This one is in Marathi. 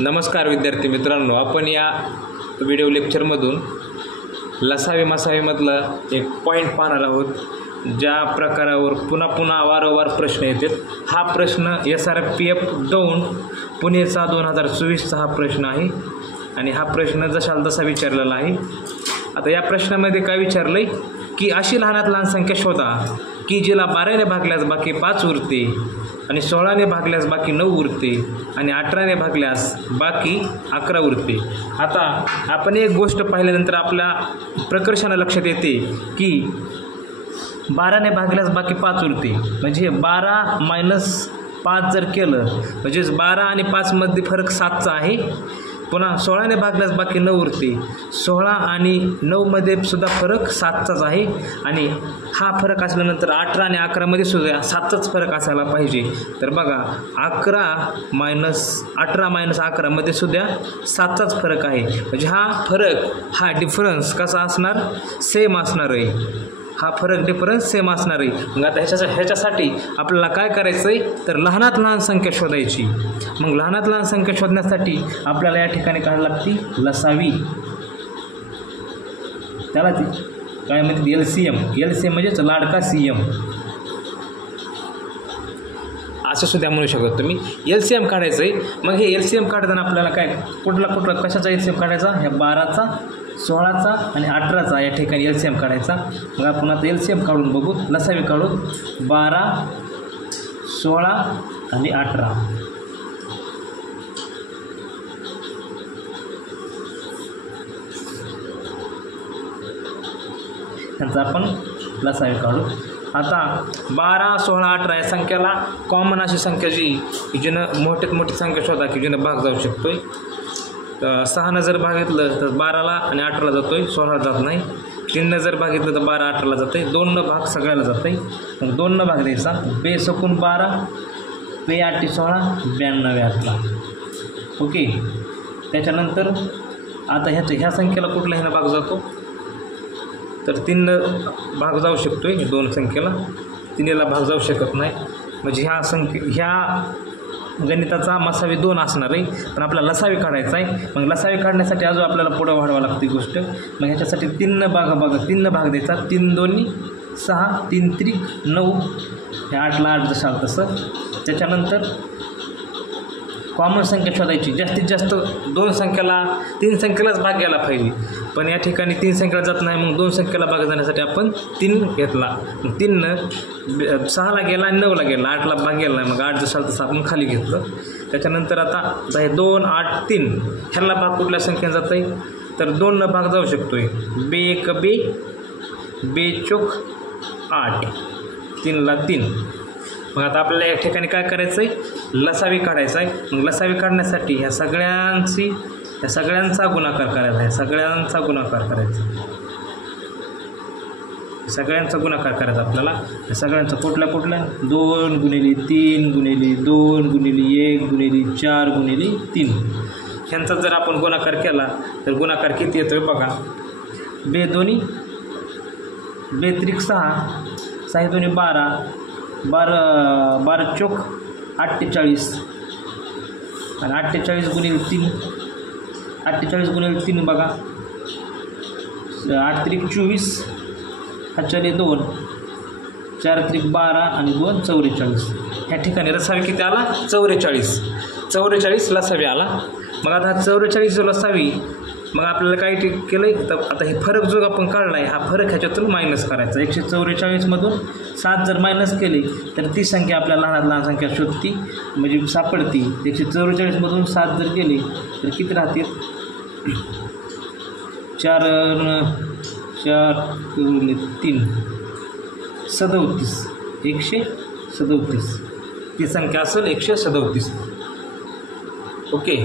नमस्कार विद्यार्थी मित्रांनो, आपण या व्हिडिओ लेक्चरमधून लसावी मसावीमधलं एक पॉईंट पाहणार आहोत. ज्या प्रकारावर पुन्हा पुन्हा वारंवार प्रश्न येतात. हा प्रश्न SRPF 2 पुणेचा 2024चा हा प्रश्न आहे आणि हा प्रश्न जशाला तसा विचारलेला आहे. आता या प्रश्नामध्ये काय विचारलं आहे की अशी लहानात लहान संख्या शोधा की जिला 12ने भागल्यास बाकी 5 उरते आणि 16ने भागल्यास बाकी 9 उरते आणि 18ने भागल्यास बाकी 11 उरते. आता आपण एक गोष्ट पाहिल्यानंतर आपल्या प्रकर्षानं लक्षात येते की 12ने भागल्यास बाकी 5 उरते म्हणजे 12 - 5 जर केलं म्हणजेच 12 आणि 5 मध्ये फरक 7चा आहे. पुन्हा 16ने भागल्यास बाकी 9 उरते. 16 आणि 9 मध्ये सुद्धा फरक 7चाच आहे आणि हा फरक असल्यानंतर 18 आणि 11 मध्ये सुद्धा 7चाच फरक असायला पाहिजे. तर बघा 18 - 11 मध्ये सुद्धा 7चाच फरक आहे. म्हणजे हा डिफरन्स कसा असणार, सेम असणार आहे. हा फरक डिफरन्स सेम असणार आहे. मग आता ह्याच्यासाठी आपल्याला काय करायचं आहे तर लहानात लहान संख्या शोधायची. मग लहानात लहान संख्या शोधण्यासाठी आपल्याला या ठिकाणी काढायला लागते लसावी. त्याला ती काय म्हणते LCM म्हणजेच लाडका CM असं सुद्धा म्हणू शकतो तुम्ही. LCM काढायचं आहे. मग हे LCM काढताना आपल्याला काय कुठला कशाचा LCM काढायचा, ह्या 12चा 16चा आणि 18चा या ठिकाणी LCM काढायचा. मग आपण आता LCM काढून बघू, लसावी काढून 12, 16 आणि 18. त्यांचा आपण लसावी काढू. आता 12, 16, 18 या संख्याला कॉमन अशी संख्या जी जिनं मोठ्यात मोठी संख्या शोधा की जिनं भाग जाऊ शकतोय. 6 जर भागितलं तर 12ला आणि 18ला जातोय, 16ला जात नाही. 3 जर भागितलं तर 12, 18ला जातं आहे. 2 भाग सगळ्याला जातं आहे. मग 2 भाग द्यायचा. 2 सकून 12, 2 8 16, 92 18. ओके. त्याच्यानंतर आता ह्या संख्येला कुठला ह्यानं भाग जातो तर 3 भाग जाऊ शकतो आहे. 2 संख्येला 3ला भाग जाऊ शकत नाही. म्हणजे ह्या गणिताचा मसावी 2 असणार आहे. पण आपल्याला लसावी काढायचा आहे. मग लसावी काढण्यासाठी अजून आपल्याला पुढं वाढवावं लागते गोष्ट. मग ह्याच्यासाठी 3 भाग द्यायचा. 3 दोन्ही 6, 3 त्रिक 9, हे 8ला 8 जसं तसं. त्याच्यानंतर कॉमन संख्या शोधायची. जास्तीत जास्त 3 संख्येलाच भाग घ्यायला पाहिजे. पण या ठिकाणी 3 संख्येला जात नाही. मग 2 संख्येला भाग जाण्यासाठी आपण 3 घेतला. मग 3 6ला गेला आणि 9ला गेला, 8ला भाग गेला नाही. मग 8 जसं तसं आपण खाली घेतलं. त्याच्यानंतर आता 2, 8, 3 ह्याला भाग कुठल्या संख्येने जात आहे तर 2 भाग जाऊ शकतो आहे. 2 1 2, 2 चौक 8, 3ला 3. मग आता आपल्याला या ठिकाणी काय करायचं आहे, लसावी काढायचा आहे. मग लसावी काढण्यासाठी ह्या सगळ्यांचा गुणाकार करायचा आहे. सगळ्यांचा गुणाकार करायचा आपल्याला. सगळ्यांचा कुठल्या 2 गुणिले 3 गुणिले 2 गुणिले 1 गुणिले 4 गुणिले 3 ह्यांचा जर आपण गुणाकार केला तर गुणाकार किती येतोय बघा. 2 दोन्ही 2 त्रिक 6, 6 दोन्ही 12, 12 चौक 48 आणि 48 गुणिले 3, 48 गुणिले 3 बघा. 8 त्रिक 24, 2, 4 त्रिक 12 आणि 2 44. ह्या ठिकाणी लसावी किती आला 44 लसावी आला. मग आता हा 44 जो लसावी, मग आपल्याला काय केलं आहे तर आता हे फरक जो आपण काढला आहे हा फरक ह्याच्यातून मायनस करायचा. 144मधून 7 जर मायनस केली तर ती संख्या आपल्याला लहानात लहान संख्या शोधती म्हणजे सापडती. 144मधून 7 जर गेली तर किती राहतील 4 3 37, 137 ती संख्या असेल 137. ओके.